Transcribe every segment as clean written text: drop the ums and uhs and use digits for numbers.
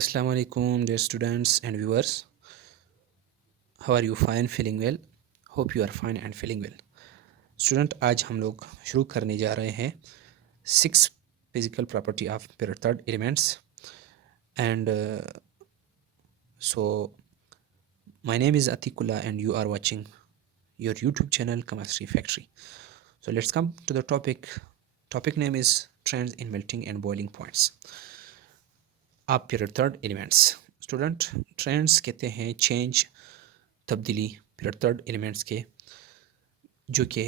Assalamu alaikum dear students and viewers. How are you? Fine, feeling well? Hope you are fine and feeling well. Student आज हम लोग शुरू करने जा रहे हैं six physical property of period third elements and so my name is Atiqullah and you are watching your YouTube channel chemistry factory. So let's come to the topic. Topic name is trends in melting and boiling points of period third elements. Student trends कहते हैं change तब्दीली period third elements के जो कि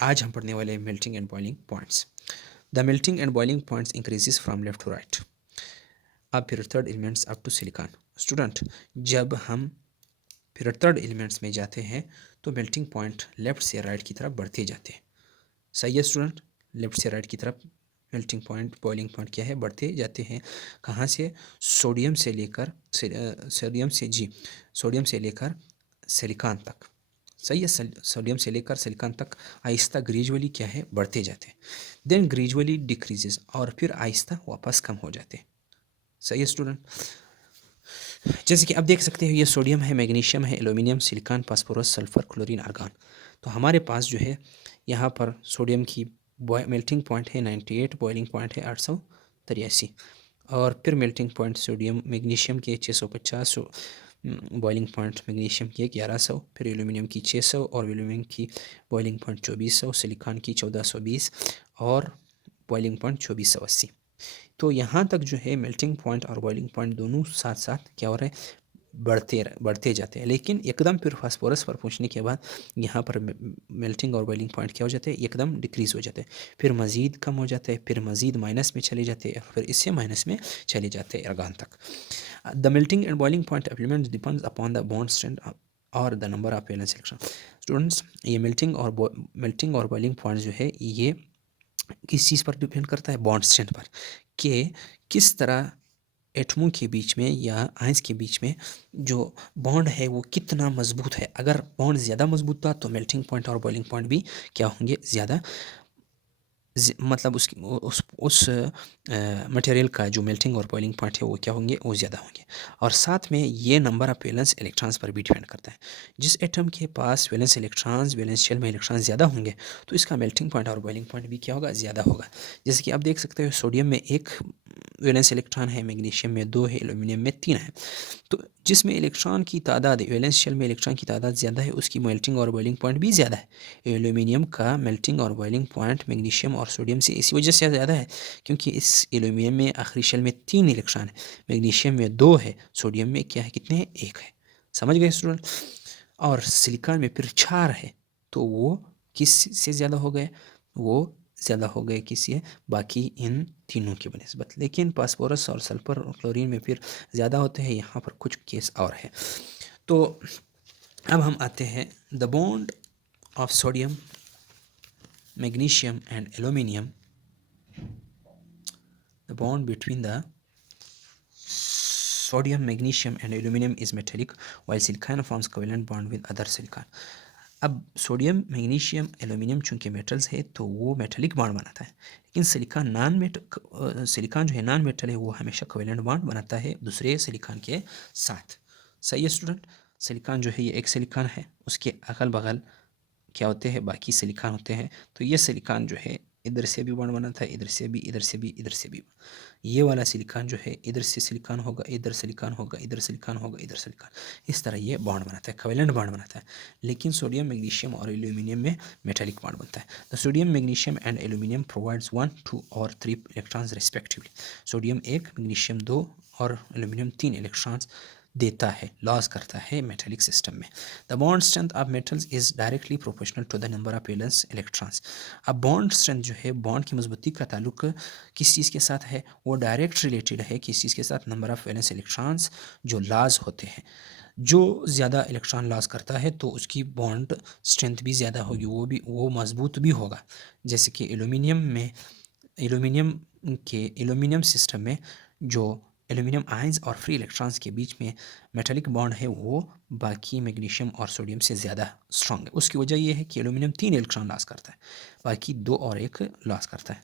आज हम पढ़ने वाले melting and boiling points. The melting and boiling points increases from left to right अब period third elements up to silicon. Student जब हम पीरियड थर्ड एलिमेंट्स में जाते हैं तो मेल्टिंग पॉइंट लेफ्ट से राइट की तरफ बढ़ते जाते हैं. सही है स्टूडेंट, लेफ्ट से राइट की तरफ मेल्टिंग पॉइंट बॉइलिंग पॉइंट क्या है, बढ़ते जाते हैं. कहाँ से? सोडियम से लेकर सोडियम से लेकर सिलिकॉन तक. सही है, सोडियम से लेकर सिलिकॉन तक आहिस्ता ग्रेजुअली क्या है, बढ़ते जाते हैं. देन ग्रेजुअली डिक्रीजेस और फिर आहिस्ता वापस कम हो जाते हैं. सही है स्टूडेंट. जैसे कि आप देख सकते हो ये सोडियम है, मैग्नीशियम है, aluminium, silicon, phosphorus, sulphur, chlorine, argon. तो हमारे पास जो है यहाँ पर सोडियम की मेल्टिंग पॉइंट है 98, बॉइलिंग पॉइंट है 883 और फिर मेल्टिंग पॉइंट सोडियम मैग्नीशियम के 650, बॉइलिंग पॉइंट मैग्नीशियम की 1100, फिर एल्यूमिनियम की 600 और एल्यूमिनियम की बॉइलिंग पॉइंट 2400, सिलिकॉन की 1420 और बॉइलिंग पॉइंट 2480. तो यहाँ तक जो है मेल्टिंग पॉइंट और बॉइलिंग पॉइंट दोनों साथ साथ क्या हो रहे हैं, बढ़ते जाते हैं. लेकिन एकदम फिर फास्फोरस पर पहुँचने के बाद यहाँ पर मेल्टिंग और बॉइलिंग पॉइंट क्या हो जाते हैं, एकदम डिक्रीज़ हो जाते हैं, फिर मज़ीद कम हो जाते हैं, फिर मज़ीद माइनस में चले जाते हैं, फिर इससे माइनस में चले जाते हैं अर्गान तक. The melting and boiling point element depends upon the bond strength और the number of valence electron. Students ये मेल्टिंग और बॉइलिंग पॉइंट जो है ये किस चीज़ पर डिपेंड करता है? बॉन्ड स्ट्रेंथ पर, कि किस तरह एटमों के बीच में या आयंस के बीच में जो बॉन्ड है वो कितना मजबूत है. अगर बॉन्ड ज़्यादा मजबूत था तो मेल्टिंग पॉइंट और बॉइलिंग पॉइंट भी क्या होंगे, ज़्यादा मतलब उसकी उस मटेरियल का जो मेल्टिंग और बॉइलिंग पॉइंट है वो क्या होंगे, वो ज़्यादा होंगे. और साथ में ये नंबर ऑफ वैलेंस इलेक्ट्रॉन्स पर भी डिपेंड करता है. जिस एटम के पास वैलेंस शेल में इलेक्ट्रॉन्स ज़्यादा होंगे तो इसका मेल्टिंग पॉइंट और बॉइलिंग पॉइंट भी क्या होगा, ज़्यादा होगा. जैसे कि आप देख सकते हो सोडियम में एक वैलेंस इलेक्ट्रॉन है, मैग्नीशियम में 2 है, एल्यूमिनियम में 3 है. तो जिसमें इलेक्ट्रॉन की तादाद, वैलेंस शेल में इलेक्ट्रॉन की तादाद ज़्यादा है, उसकी मेल्टिंग और बॉइलिंग पॉइंट भी ज़्यादा है. एल्यूमिनियम का मेल्टिंग और बॉइलिंग पॉइंट मैग्नीशियम और सोडियम से इसी वजह से ज़्यादा है क्योंकि इस एल्यूमिनियम में आखिरी शेल में 3 इलेक्ट्रॉन है, मैग्नीशियम में 2 है, सोडियम में क्या है, कितने हैं, 1 है. समझ गए स्टूडेंट. और सिलिकॉन में फिर 4 है, तो वो किस से ज़्यादा हो गए, वो ज़्यादा हो गए किसी है, बाकी इन तीनों की बनस्बत. लेकिन फास्फोरस और सल्फर और क्लोरीन में फिर ज़्यादा होते हैं. यहाँ पर कुछ केस और है. तो अब हम आते हैं the bond of sodium, magnesium and aluminium. The bond between the sodium, magnesium and aluminium is metallic while silicon forms covalent bond with other silicon. अब सोडियम, मैग्नीशियम, एल्यूमिनियम चूंकि मेटल्स है तो वो मेटेलिक बॉन्ड बनाता है. लेकिन silicon जो है नॉन मेटल है, वो हमेशा कोवेलेंट बॉन्ड बनाता है दूसरे सिलिकॉन के साथ. सही है स्टूडेंट. सिलिकॉन जो है ये एक सिलिकॉन है, उसके अगल बगल क्या होते हैं, बाकी सिलिकॉन होते हैं. तो ये सिलिकॉन जो है इधर से भी बॉन्ड बनाता है, इधर से भी, इधर से भी, इधर से भी. ये वाला सिलिकॉन जो है इधर से सिलिकॉन होगा, इधर सिलिकॉन होगा, इधर सिलिकॉन होगा, इधर सिलिकॉन. इस तरह ये बॉन्ड बनाता है, कोवेलेंट बॉन्ड बनाता है. लेकिन सोडियम, मैग्नीशियम और एल्यूमिनियम में मेटालिक बॉन्ड बनता है. The sodium, magnesium and aluminium provides 1, 2 और 3 इलेक्ट्रॉन्स रिस्पेक्टिवली. सोडियम 1, मैग्नीशियम 2 और एल्यूमिनियम 3 इलेक्ट्रॉन्स देता है, लॉस करता है मेटालिक सिस्टम में. The bond strength of metals is directly proportional to the number of valence electrons. अब बॉन्ड स्ट्रेंथ जो है, बॉन्ड की मजबूती का ताल्लुक किस चीज़ के साथ है, वो डायरेक्ट रिलेटेड है किस चीज़ के साथ, नंबर ऑफ वैलेंस इलेक्ट्रॉन्स जो लॉस होते हैं. जो ज़्यादा इलेक्ट्रॉन लॉस करता है तो उसकी बॉन्ड स्ट्रेंथ भी ज़्यादा होगी, वो मजबूत भी होगा. जैसे कि एल्यूमिनियम सिस्टम में जो एल्यूमिनियम आयंस और फ्री इलेक्ट्रॉन्स के बीच में मेटालिक बॉन्ड है वो बाकी मैग्नीशियम और सोडियम से ज़्यादा स्ट्रांग है. उसकी वजह ये है कि एल्यूमिनियम 3 इलेक्ट्रॉन लॉस करता है, बाकी 2 और 1 लॉस करता है.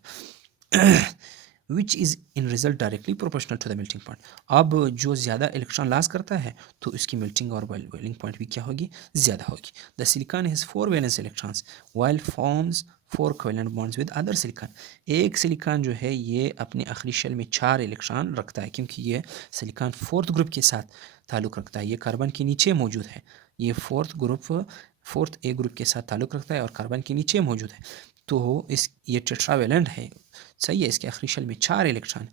Which is in result directly proportional to the melting point. अब जो ज़्यादा इलेक्ट्रॉन लॉस करता है तो इसकी मेल्टिंग और बॉइलिंग पॉइंट भी क्या होगी, ज़्यादा होगी। The silicon has 4 valence electrons while forms 4 covalent bonds with other silicon. एक सिलिकॉन जो है ये अपने आखिरी शेल में 4 इलेक्ट्रॉन रखता है, क्योंकि ये सिलिकॉन 4th ग्रुप के साथ ताल्लुक़ रखता है। ये कार्बन के नीचे मौजूद है, ये 4th ए ग्रुप के साथ ताल्लुक़ रखता है और कार्बन के नीचे मौजूद है। तो इस ये टेट्रावेलेंट है, सही है, इसके आखिरी शेल में 4 इलेक्ट्रॉन।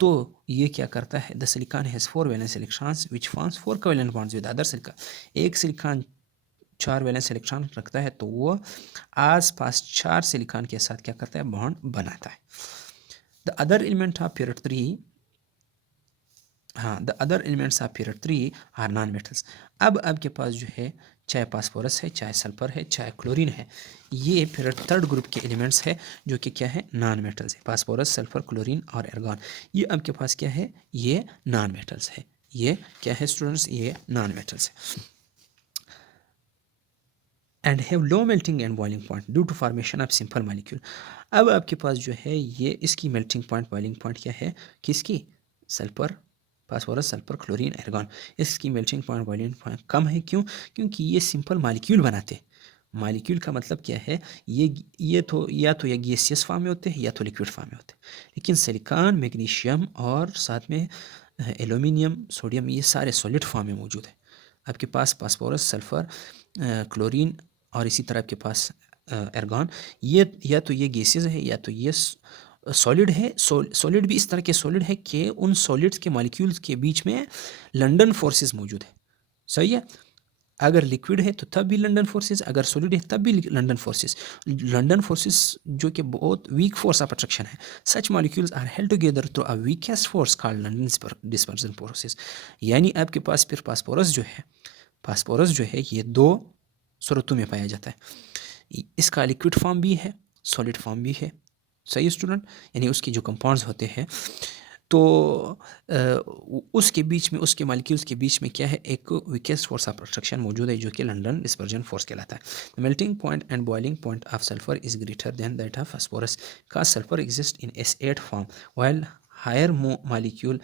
तो ये क्या करता है, the silicon has 4 valence electrons which forms 4 covalent bonds with other silicon. एक सिलिकॉन 4 वैलेंस इलेक्ट्रॉन रखता है तो वो आसपास 4 सिलिकॉन के साथ क्या करता है, बॉन्ड बनाता है। The other element of period 3 the other elements of period 3 are non metals. अब आपके पास जो है चाहे फास्फोरस है, चाहे सल्फर है, चाहे क्लोरीन है, ये पीरियड 3rd ग्रुप के एलिमेंट्स है जो कि क्या है, नॉन मेटल्स है। फास्फोरस, सल्फर, क्लोरीन और एर्गॉन, ये आपके पास क्या है, ये नॉन मेटल्स है। ये क्या है स्टूडेंट्स, ये नॉन मेटल्स है। And have low melting and boiling point due to formation of simple molecule. अब आपके पास जो है ये इसकी मेल्टिंग पॉइंट, बॉइलिंग पॉइंट क्या है, किसकी, सल्फर, फास्फोरस, सल्फर, क्लोरीन, एर्गॉन, इसकी मेल्टिंग पॉइंट, बॉइलिंग पॉइंट कम है। क्यों? क्योंकि ये सिंपल मॉलिक्यूल बनाते हैं। मॉलिक्यूल का मतलब क्या है, ये तो या तो ये गैसियस फॉर्म में होते हैं या तो लिक्विड फॉर्म में होते हैं। लेकिन सिलिकॉन, मैग्नीशियम और साथ में एल्यूमिनियम, सोडियम, ये सारे सॉलिड फॉर्म में मौजूद है। आपके पास फास्फोरस, सल्फर, क्लोरीन और इसी तरह आपके पास एर्गॉन, ये या तो ये गैसेस है या तो ये सॉलिड है। सॉलिड भी इस तरह के सॉलिड है कि उन सॉलिड्स के मॉलिक्यूल्स के बीच में लंडन फोर्सेस मौजूद है, सही है। अगर लिक्विड है तो तब भी लंडन फोर्सेस, अगर सॉलिड है तब भी लंडन फोर्सेस। लंडन फोर्सेस जो कि बहुत वीक फोर्स ऑफ अट्रैक्शन है। Such molecules are held together through a weakest force called London dispersion forces. यानी आपके पास फिर फास्फोरस जो है ये 2 सूरतों में पाया जाता है। इसका लिक्विड फॉर्म भी है, सॉलिड फॉर्म भी है, सही स्टूडेंट। यानी उसके जो कंपाउंड्स होते हैं तो उसके बीच में, उसके मॉलिक्यूल्स के बीच में क्या है, एक वीकेस्ट फोर्स ऑफ अट्रैक्शन मौजूद है जो कि लंडन डिस्पर्जन फोर्स कहलाता है। Melting point and boiling point of sulphur is greater than that of phosphorus because sulphur exist in S8 form while higher molecule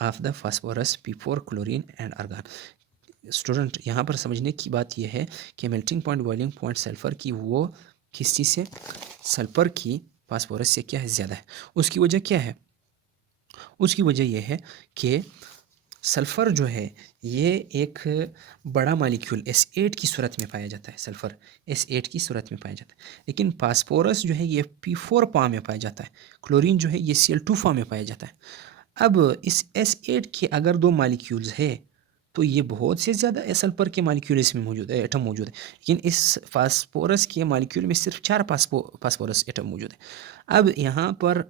of the phosphorus P4 chlorine and argon. Student यहाँ पर समझने की बात यह है कि melting point, boiling point sulphur की वो किस चीज़ से, सल्फर की फास्फोरस से क्या है, ज़्यादा है। उसकी वजह क्या है, उसकी वजह यह है कि सल्फ़र जो है ये एक बड़ा मॉलिक्यूल S8 की सूरत में पाया जाता है। सल्फ़र S8 की सूरत में पाया जाता है, लेकिन फास्फोरस जो है ये P4 फॉर्म में पाया जाता है। क्लोरीन जो है ये Cl2 फॉर्म में पाया जाता है। अब इस S8 के अगर 2 मॉलिक्यूल्स है तो ये बहुत से ज़्यादा सल्फर के मॉलिक्यूल इसमें मौजूद है, एटम मौजूद है। लेकिन इस फास्फोरस के मॉलिक्यूल में सिर्फ 4 फास्फोरस एटम मौजूद है। अब यहाँ पर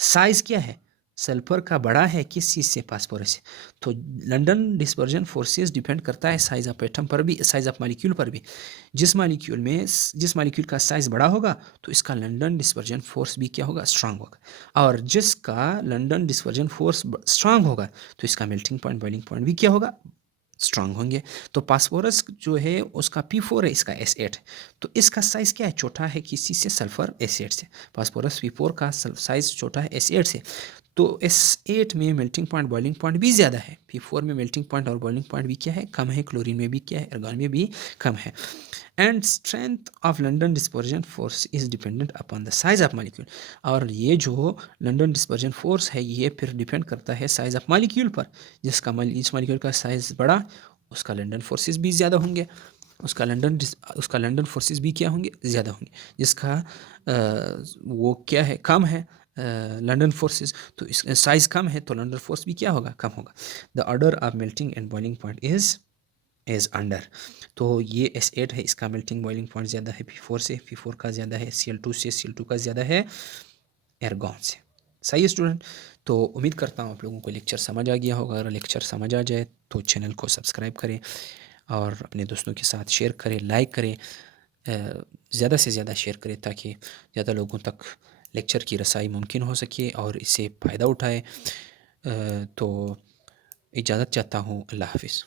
साइज़ क्या है, सल्फर का बड़ा है किस चीज़ से, फास्फोरस से। तो लंडन डिस्पर्जन फोर्सेस डिपेंड करता है साइज़ ऑफ एटम पर भी, साइज़ ऑफ मॉलिक्यूल पर भी। जिस मॉलिक्यूल का साइज़ बड़ा होगा तो इसका लंडन डिस्पर्जन फोर्स भी क्या होगा, स्ट्रांग होगा। और जिसका लंडन डिस्पर्जन फोर्स स्ट्रांग होगा तो इसका मेल्टिंग पॉइंट, बॉइलिंग पॉइंट भी क्या होगा, स्ट्रांग होंगे। तो फास्फोरस जो है उसका P4 है, इसका S8 है। तो इसका साइज़ क्या है, छोटा है किस चीज़ से, सल्फर S8 से। फास्फोरस P4 का साइज़ छोटा है S8 से। तो S8 में मेल्टिंग पॉइंट, बॉइलिंग पॉइंट भी ज़्यादा है। P4 में मेल्टिंग पॉइंट और बॉइलिंग पॉइंट भी क्या है, कम है। क्लोरीन में भी क्या है, आर्गन में भी कम है। And strength of London dispersion force is dependent upon the size of molecule. और ये जो लंडन डिस्पर्जन फोर्स है ये फिर डिपेंड करता है साइज ऑफ मॉलिक्यूल पर। जिस मॉलिक्यूल का साइज बड़ा उसका लंडन फोर्सेस भी ज़्यादा होंगे, उसका लंडन फोर्सेस भी क्या होंगे, ज़्यादा होंगे। जिसका वो क्या है, कम है लंडन फोर्सेस, तो इस साइज़ कम है तो लंडन फोर्स भी क्या होगा, कम होगा। The order of melting and boiling point is under. तो ये S8 है, इसका मेल्टिंग बॉइलिंग पॉइंट ज़्यादा है P4 से, P4 का ज़्यादा है Cl2 से, Cl2 का ज़्यादा है एर्गॉन से। सही है स्टूडेंट। तो उम्मीद करता हूँ आप लोगों को लेक्चर समझ आ गया होगा। अगर लेक्चर समझ आ जाए तो चैनल को सब्सक्राइब करें और अपने दोस्तों के साथ शेयर करें, लाइक करें, ज़्यादा से ज़्यादा शेयर करें ताकि ज़्यादा लोगों तक लेक्चर की रसाई मुमकिन हो सके और इससे फ़ायदा उठाए। तो इजाज़त चाहता हूँ। अल्लाह हाफ़िज़।